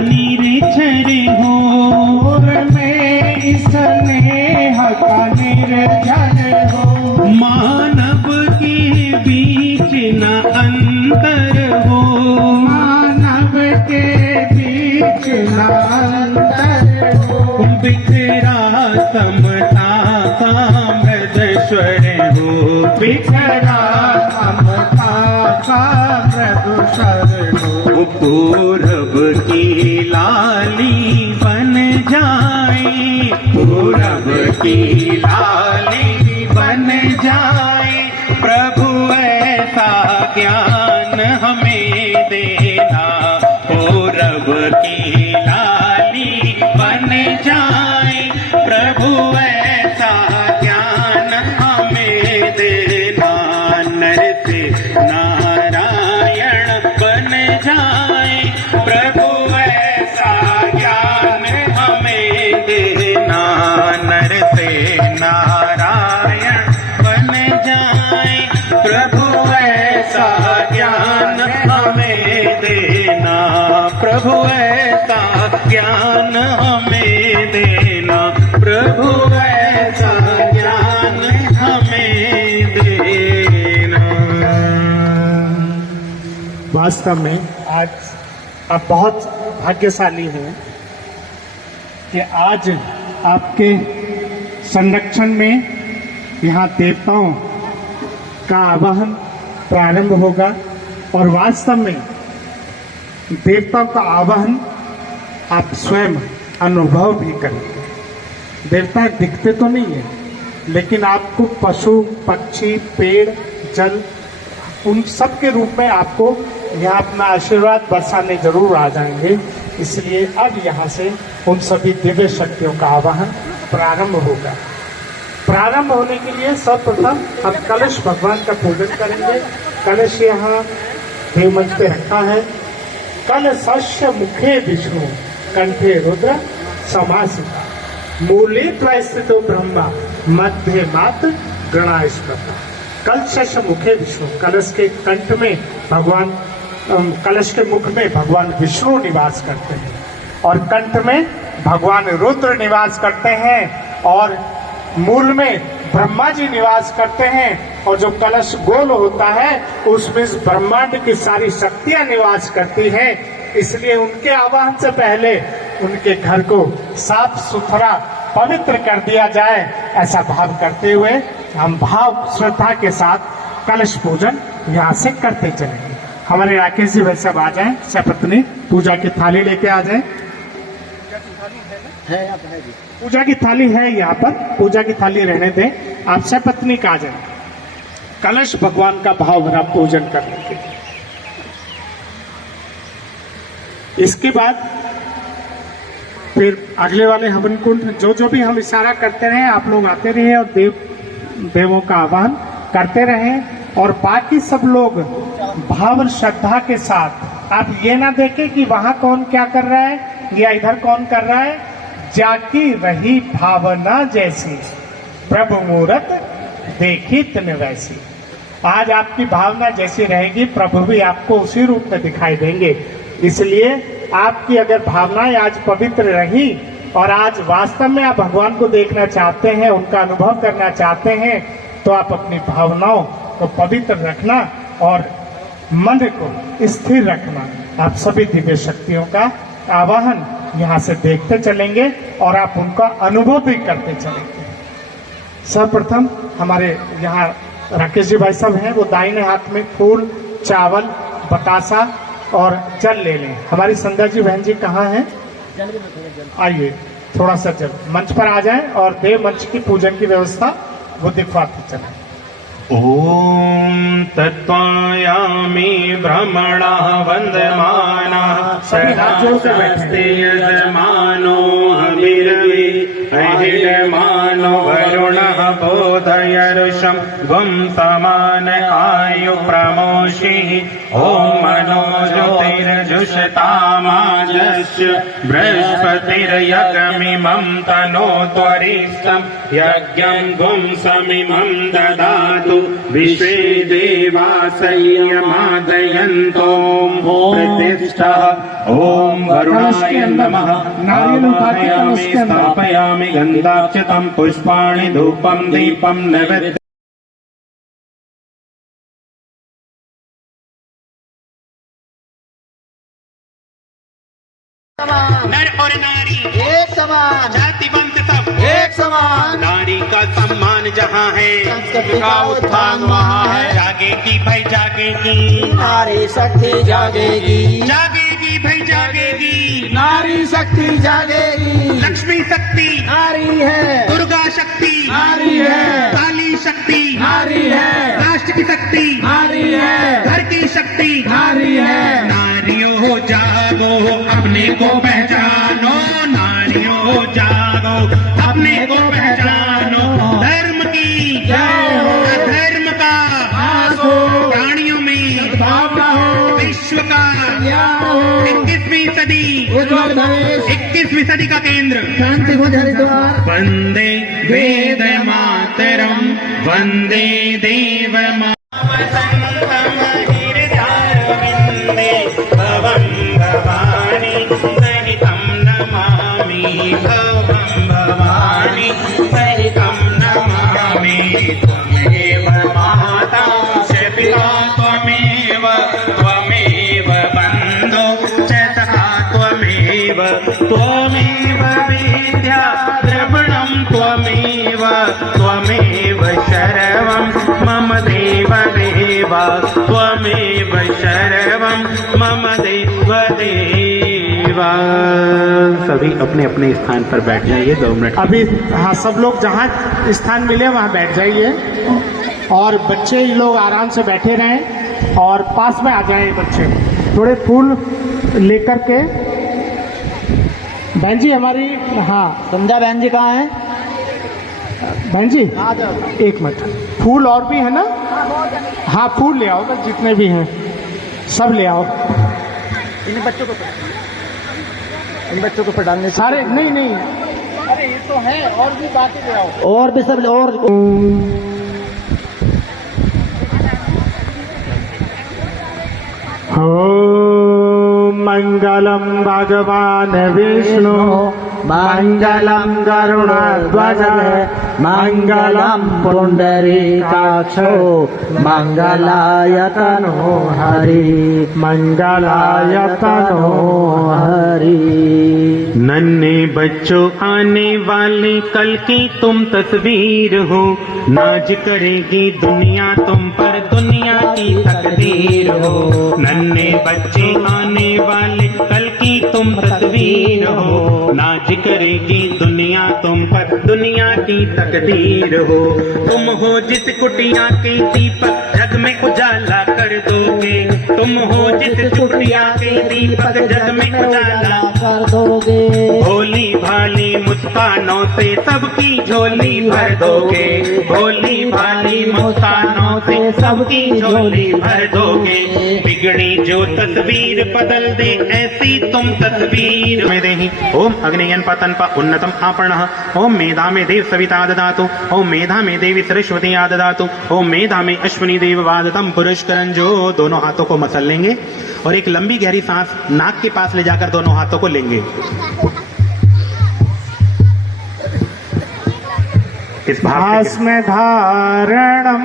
निर्झर हो में स्नेह का निर्झर हो, मानव के बीच न अंतर हो, मानव के बीच न अंतर हो, बिखरा समता का मृद स्वर हो, बिखरा समता का मृद स्वर हो, पूरब की लाली बन जाए, पूरब की लाली बन जाए, प्रभु ऐसा ज्ञान हमें देना, पूरब की लाली बन जाए, प्रभु ऐसा ज्ञान हमें देना, नर से नारायण बन जाए, प्रभु ऐसा ज्ञान हमें देना, नर से नारायण बन जाए, प्रभु ऐसा ज्ञान हमें देना, प्रभु ऐसा ज्ञान हमें देना, प्रभु ऐसा ज्ञान हमें देना। वास्तव में आज आप बहुत भाग्यशाली हैं कि आज आपके संरक्षण में यहाँ देवताओं का आवाहन प्रारंभ होगा और वास्तव में देवताओं का आवाहन आप स्वयं अनुभव भी करेंगे। देवता दिखते तो नहीं है, लेकिन आपको पशु पक्षी पेड़ जल उन सब के रूप में आपको यहाँ अपना आशीर्वाद बरसाने जरूर आ जाएंगे। इसलिए अब यहाँ से उन सभी दिव्य शक्तियों का आवाहन प्रारंभ होगा। प्रारंभ होने के लिए सर्वप्रथम हम कलश भगवान का पूजन करेंगे। कलश यहाँ देवमंच पे रखा है। कलशस्य मुखे विष्णु कंठे रुद्र समासिता, मूले त्वस्थितो ब्रह्मा मध्य मात गणास्पता। कलश मुखे विष्णु, कलश के कंठ में भगवान, कलश के मुख में भगवान विष्णु निवास करते हैं और कंठ में भगवान रुद्र निवास करते हैं और मूल में ब्रह्मा जी निवास करते हैं और जो कलश गोल होता है उसमें इस ब्रह्मांड की सारी शक्तियां निवास करती हैं। इसलिए उनके आवाहन से पहले उनके घर को साफ सुथरा पवित्र कर दिया जाए, ऐसा भाव करते हुए हम भाव श्रद्धा के साथ कलश पूजन यहाँ से करते चलेंगे। हमारे राकेश जी भाई साहब आ जाएं, सपत्नी पूजा की थाली लेके आ जाएं। पूजा की थाली है यहाँ पर, पूजा की थाली रहने दें, आप सपत्नी का आ जाएं। कलश भगवान का भाव भरा पूजन करने के लिए। इसके बाद फिर अगले वाले हवन कुंड जो भी हम इशारा करते रहे, आप लोग आते रहे और देवों का आह्वान करते रहे और बाकी सब लोग भाव श्रद्धा के साथ, आप ये ना देखें कि वहां कौन क्या कर रहा है या इधर कौन कर रहा है, जाकी रही भावना जैसी प्रभु मूरत देखी तन वैसी। आज आपकी भावना जैसी रहेगी, प्रभु भी आपको उसी रूप में दिखाई देंगे। इसलिए आपकी अगर भावनाएं आज पवित्र रही और आज वास्तव में आप भगवान को देखना चाहते हैं, उनका अनुभव करना चाहते हैं, तो आप अपनी भावनाओं को पवित्र रखना और मन को स्थिर रखना। आप सभी दिव्य शक्तियों का आवाहन यहाँ से देखते चलेंगे और आप उनका अनुभव भी करते चलेंगे। सर्वप्रथम हमारे यहाँ राकेश जी भाई साहब हैं, वो दाहिने हाथ में फूल, चावल, बतासा और जल ले लें। हमारी संध्या जी बहन जी कहाँ हैं? आइए थोड़ा सा जल मंच पर आ जाएं और देव मंच की पूजन की व्यवस्था वो दिखवाते चलें। ओम तत्त्वयामि ब्रह्मणा वन्दमाना सहस्ते यजमानो हविरवि अहिरमानो वरुणः बोधयरुषं गुं समान आयु प्रमोषि ॐ मनोज्योतिर्जुषतामाजस्य बृहस्पतिर्यज्ञमिमं तनोत्वरिष्ठं यज्ञं गुं समिमं ददातु विश्वे देवासय्यमादयन्तो प्रतिष्ठः ॐ वरुणाय नमः आवाहयामि स्थापयामि गन्धाक्षतं पुष्पाणि धूपं दीपं नैवेद्यम् नर और नारी एक समान, जाति वंश सब एक समान, नारी का सम्मान जहाँ है संस्कृति का उत्थान वहाँ है। जागेगी भाई जागेगी नारी शक्ति जागेगी, जागेगी भाई जागेगी नारी शक्ति जागेगी। लक्ष्मी शक्ति नारी है, दुर्गा शक्ति नारी है, काली शक्ति नारी है, राष्ट्र की शक्ति नारी है, घर की शक्ति नारी है। नारियों जागो अपने को पहचानो, नारियों जागो अपने को पहचानो। धर्म की जय हो, धर्म का नाश हो, प्राणियों में भावना हो, विश्व का ज्ञान हो, 21वीं सदी उज्ज्वल भविष्य, 21वीं सदी का केंद्र। शांति को हरिद्वार। वंदे वेद मातरम वंदे देव भवानी सहितं नमामि भवं भवानी सहितं नमामि त्वमेव माता च पिता त्वमेव त्वमेव बन्धो च सखा त्वमेव त्वमेव विद्या द्रविणं त्वमेव त्वमेव शर्वं मम देव देव त्वमेव शर्वं मम देव देवा। सभी अपने अपने स्थान पर बैठ जाइए 2 मिनट। अभी हाँ, सब लोग जहाँ स्थान मिले वहाँ बैठ जाइए और बच्चे लोग आराम से बैठे रहें और पास में आ जाएं बच्चे। थोड़े फूल लेकर के। बहन जी हमारी, हाँ संध्या बहन जी कहाँ है? बहन जी एक मिनट, फूल और भी है ना? हाँ फूल ले आओ बस, जितने भी हैं सब ले आओ। इन बच्चों को पढ़ाने सारे नहीं नहीं, अरे ये तो है, और भी बातें ले आओ। और भी सब और ॐ मङ्गलं भगवान् विष्णु मङ्गलं गरुडध्वज मङ्गलं पुण्डरीकाक्षो मङ्गलाय तनो हरि मङ्गलाय तनो हरि। नन्हे बच्चों आने वाले कल की तुम तस्वीर हो, नाज करेगी दुनिया तुम पर, दुनिया की तकदीर हो। नन्हे बच्चे आने वाले कल की तुम तस्वीर हो, नाज करेगी दुनिया तुम पर, दुनिया की तकदीर हो। तुम हो जिस कुटिया के दीपक जग में उजाला कर दोगे, तुम हो जिस कुटिया के दीपक जग में उजाला कर दोगे। भोली भाली मुस्कानों से सबकी झोली भर दोगे, भोली भाली मुस्कानों से सबकी झोली भर दोगे। बिगड़ी जो तस्वीर बदल दे ऐसी तुम तस्वीर में देहि। ओम अग्नियन पतन प उन्नतम आपणः, ओम मेधा में देव सविता ददातु, ओम मेधा में देवी सरस्वती ददातु, ओम मेधा में अश्विनी देव वादतम पुरस्करन। जो दोनों हाथों को मसल लेंगे और एक लंबी गहरी सांस नाक के पास ले जाकर दोनों हाथों को लेंगे। इस भस्म धारणम,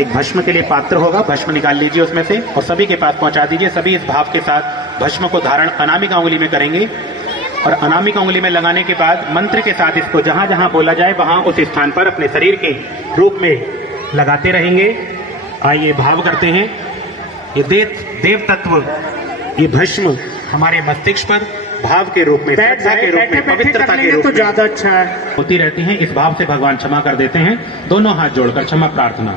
एक भस्म के लिए पात्र होगा, भस्म निकाल लीजिए उसमें से और सभी के पास पहुंचा दीजिए। सभी इस भाव के साथ भस्म को धारण अनामिका उंगली में करेंगे और अनामिका उंगली में लगाने के बाद मंत्र के साथ इसको जहां जहां बोला जाए वहां उस स्थान पर अपने शरीर के रूप में लगाते रहेंगे। आइए भाव करते हैं। ये देव तत्व, ये भस्म हमारे मस्तिष्क पर भाव के रूप में, श्रद्धा के रूप में, पवित्रता के रूप तो में ज्यादा अच्छा है। होती रहती हैं। इस भाव से भगवान क्षमा कर देते हैं। दोनों हाथ जोड़कर क्षमा प्रार्थना।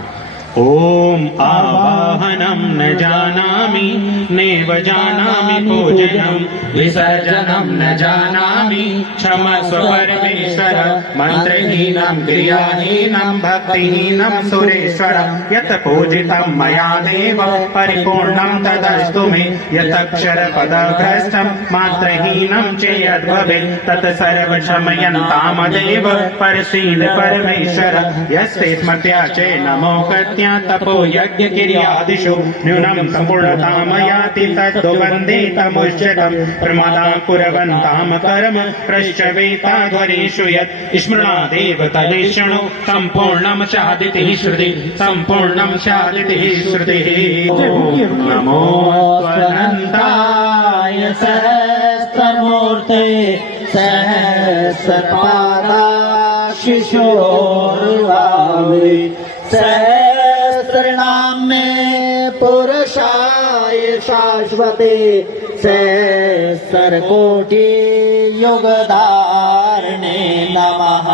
ओम आवाहनम न जानामि नैव जानामि पूजनम विसर्जनम न जानामि क्षमस्व परमेश्वर मंत्रहीनं क्रियाहीनं भक्तिहीनं सुरेश्वर यत् पूजितं मया देव परिपूर्णं तदस्तु मे यदक्षर पदभ्रष्टं मात्रहीनं चेयद्भवेत् तत् सर्वक्षमयन्तामदेव परसीद परमेश्वर यस्ते स्मर्त्या नमो कत्या तपो यज्ञ क्रियादिषु न्यूनं सम्पूर्णतामयाति तद्दो वन्दे तमुच्यतं प्रमादां कुर्वन्तां कर्म प्रश्चवेताध्वरेषु यत् स्मृणादेव तदेषणु सम्पूर्णं स्यादिति श्रुति सम्पूर्णं स्यादिति श्रुतिः नमो त्वनन्ताय सहस्रमूर्ते सहस्रपादाशिशोर्भावे सहस्रनाम में पुरुषाय शाश्वते सहस्र कोटि युगधारणे नमः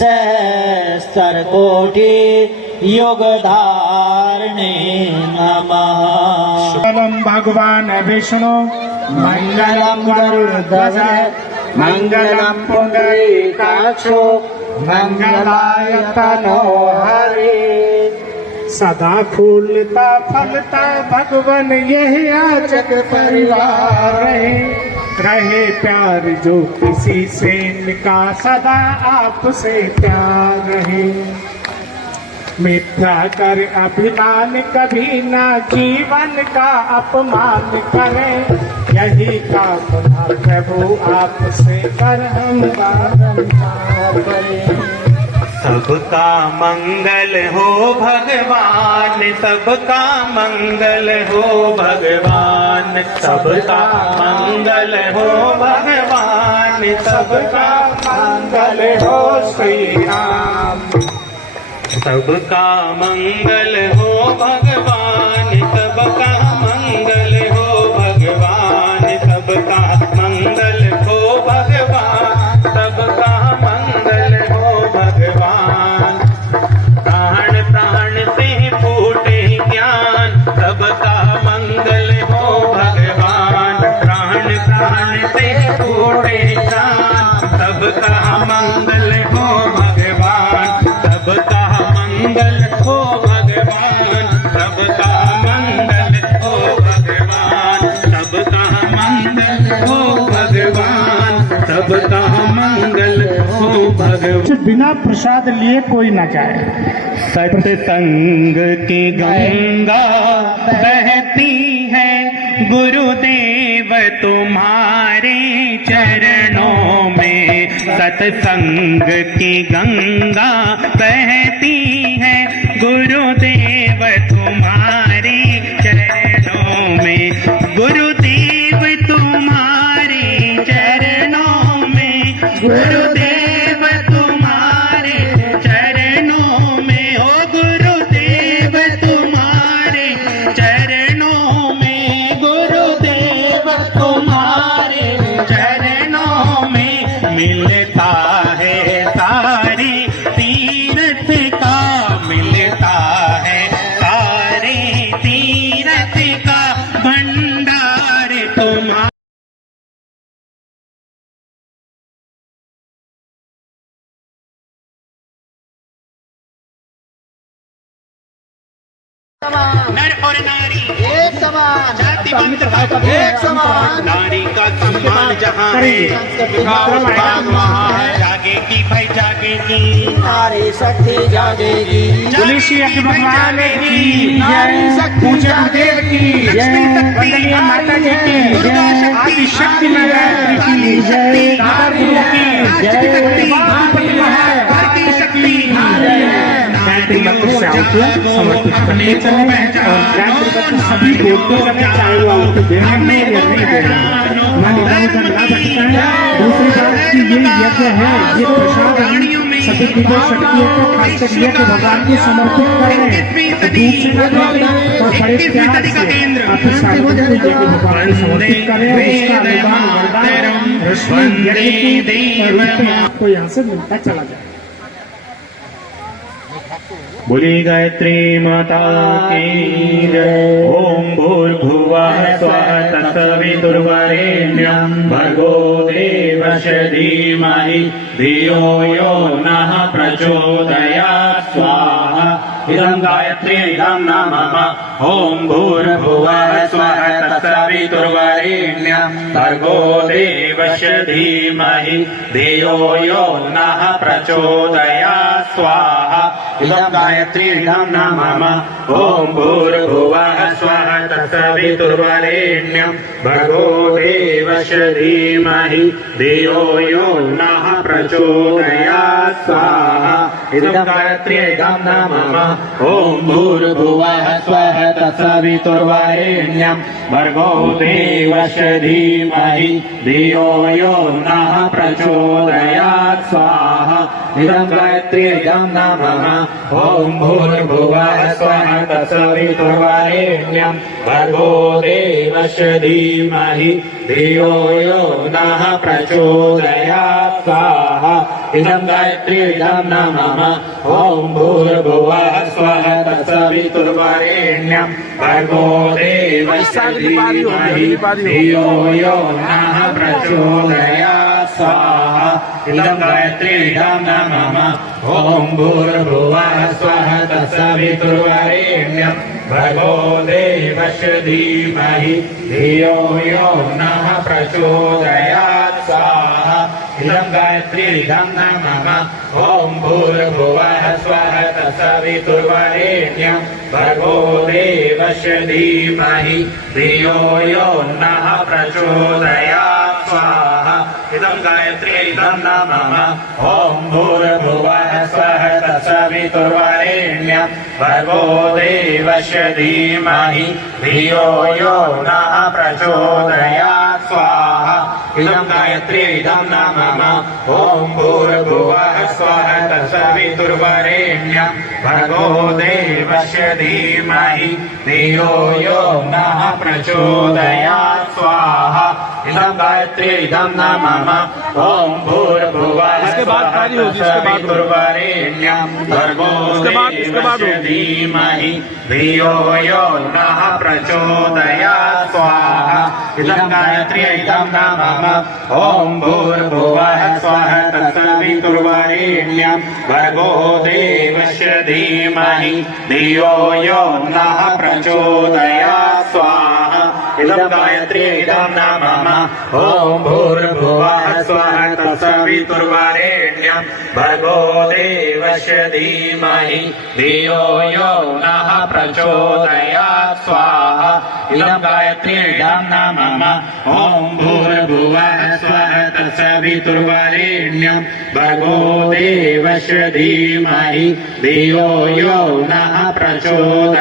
सहस्र कोटि युगधारणे नमः। मंगलम भगवान विष्णु मंगलम गरुड़ध्वज मंगलम पुंडरीकाक्षो मंगलायतनो हरे। सदा फूलता फलता भगवन यही याचक परिवार रहे प्यार जो किसी से निका सदा आपसे प्यार रहे। मिथ्या कर अभिमान कभी ना जीवन का अपमान करें यही कामना प्रभु आपसे कर हम बारंबार करें। सबका मंगल हो भगवान सबका मंगल हो भगवान सबका मंगल हो भगवान सबका मंगल हो श्री राम। सबका मंगल हो भगवान सबका मंगल हो भगवान सबका मंगल हो भगवान सबका मंगल हो भगवान। प्राण प्राण से फूटे ज्ञान सबका मंगल हो भगवान प्राण प्राण से फूटे ज्ञान सबका मंगल हो भगवान सबका मंगल हो भगवान सबका मंगल हो भगवान सबका मंगल हो भगवान सबका मंगल हो भगवान। बिना प्रसाद लिए कोई न जाए। सत्संग की गंगा बहती है गुरुदेव तुम्हारे चरणों में सत्संग की गंगा बहती है गुरुदेव तुम्हारे चरणों में गुरुदेव तुम्हारे चरणों में गुरुदेव तुम्हारे चरणों में ओ गुरुदेव तुम्हारे चरणों में गुरुदेव तुम्हारे चरणों में मिलता है सारे तीर्थ का मिलता है सारे तीर्थ का भंडार तुम्हारा। नर और नारी एक समान जाति मंत्र एक समान नारी का सम्मान जहाँ है वहाँ है जागेगी भाई जागेगी नारी शक्ति जागेगी तुलसी भगवान की नारी शक्ति पूज्य गुरुदेव की वंदनीय माता जी की आदि शक्ति गायत्री की दादा गुरु की भारतीय शक्ति गायत्री मंत्र से आहुतियां समर्पित करते चले और गायत्री मंत्र सभी बोलते चले चाहे वो आहुति देना है या नहीं देना ना निदान का लाभ रखता है। दूसरी बात की ये यज्ञ है ये प्रसाद सभी दिव्य शक्तियों को खासकर ये कि भगवान को समर्पित कर रहे हैं दूसरी बात और बड़े प्यार से आप सारे को यज्ञ भगवान को समर्पित करें और उसका अनुदान वरदान रश्मि यज्ञ के रूप में आपको यहाँ से मिलता चला जाए। बोली गायत्री माता की जय। ओम भूर्भुवः स्वः तत्सवितुर्वरेण्यं भर्गो देवस्य धीमहि धियो यो नः प्रचोदयात् स्वाहा। इदं गायत्री इदं न मम। ओम भूर्भुवः स्वः तत्सवितुर्वरेण्यं भर्गो देवस्य धीमहि धियो यो नः प्रचोदयात् स्वाहा। इदं गायत्री इदं न मम। ओम भूर्भुवः स्वः तत्सवितुर्वरेण्यं भर्गो देवस्य धीमहि धियो यो नः प्रचोदयात् स्वाहा। इदं गायत्री इदं न मम। ओम भूर्भुवः स्वः तत्सवितुर्वरेण्यं भर्गो देवस्य धीमहि धियो यो नः प्रचोदयात् स्वाहा। इदं गायत्री इदं न मम। ओम भूर्भुवः स्वः तत्सवितुर्वरेण्यं भर्गो देवस्य धीमहि धियो यो नः प्रचोदयात् स्वाहा। इदं गायत्री इदं न मम। ओम भूर्भुवः स्वः तत्सवितुर्वरेण्यं भर्गो देवस्य धीमहि धियो यो नः प्रचोदयात् स्वाहा। इदं गायत्री इदं न मम। ओम भूर्भुवः स्वः तत्सवितुर्वरेण्यं भर्गो देवस्य धीमहि धियो यो नः प्रचोदयात् स्वाहा। इदं गायत्री इदं न मम। ओम भूर्भुवः स्वः तत्सवितुर्वरेण्यं भर्गो देवस्य धीमहि धियो यो नः प्रचोदयात् स्वाहा। इदं गायत्री इदं न मम। ओम भूर्भुवः स्वः तत्सवितुर्वरेण्यं भर्गो देवस्य धीमहि धियो यो नः प्रचोदयात् स्वाहा। इदं गायत्री इदं न मम। ओम भूर्भुवः स्वः तत्सवितुर्वरेण्यं भर्गो देवस्य धीमहि धियो यो नः प्रचोदयात् स्वाहा। इदं गायत्री इदं न मम। ओम भूर्भुवः स्वः तत्सवितुर्वरेण्यं भर्गो देवस्य धीमहि धियो यो नः प्रचोदयात् स्वाहा। इदं गायत्री इदं न मम। ओम भूर्भुवः स्वः तत्सवितुर्वरेण्यं भर्गो देवस्य धीमहि धियो यो नः प्रचोदयात् स्वाहा। इदं गायत्री इदं न मम। ओम भूर्भुवः स्वः तत्सवितुर्वरेण्यं भर्गो देवस्य धीमहि धियो यो नः प्रचोदयात् स्वाहा। इदं गायत्री इदं न मम। ओम भूर्भुवः स्वः तत्सवितुर्वरेण्यं भर्गो देवस्य धीमहि धियो यो नः प्रचोदयात्